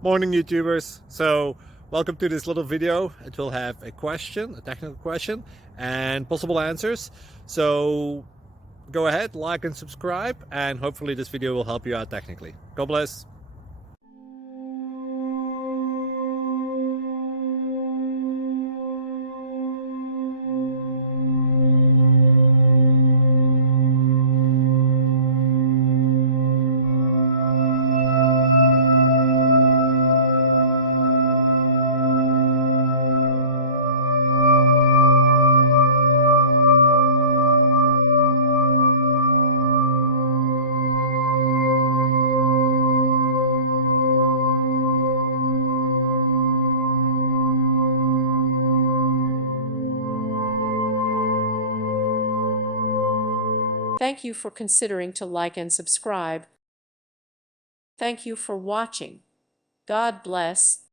Morning, YouTubers. So, welcome to this little video. It will have a question, a technical question, and possible answers. So, go ahead, like and subscribe, and hopefully this video will help you out technically. God bless. Thank you for considering to like and subscribe. Thank you for watching. God bless.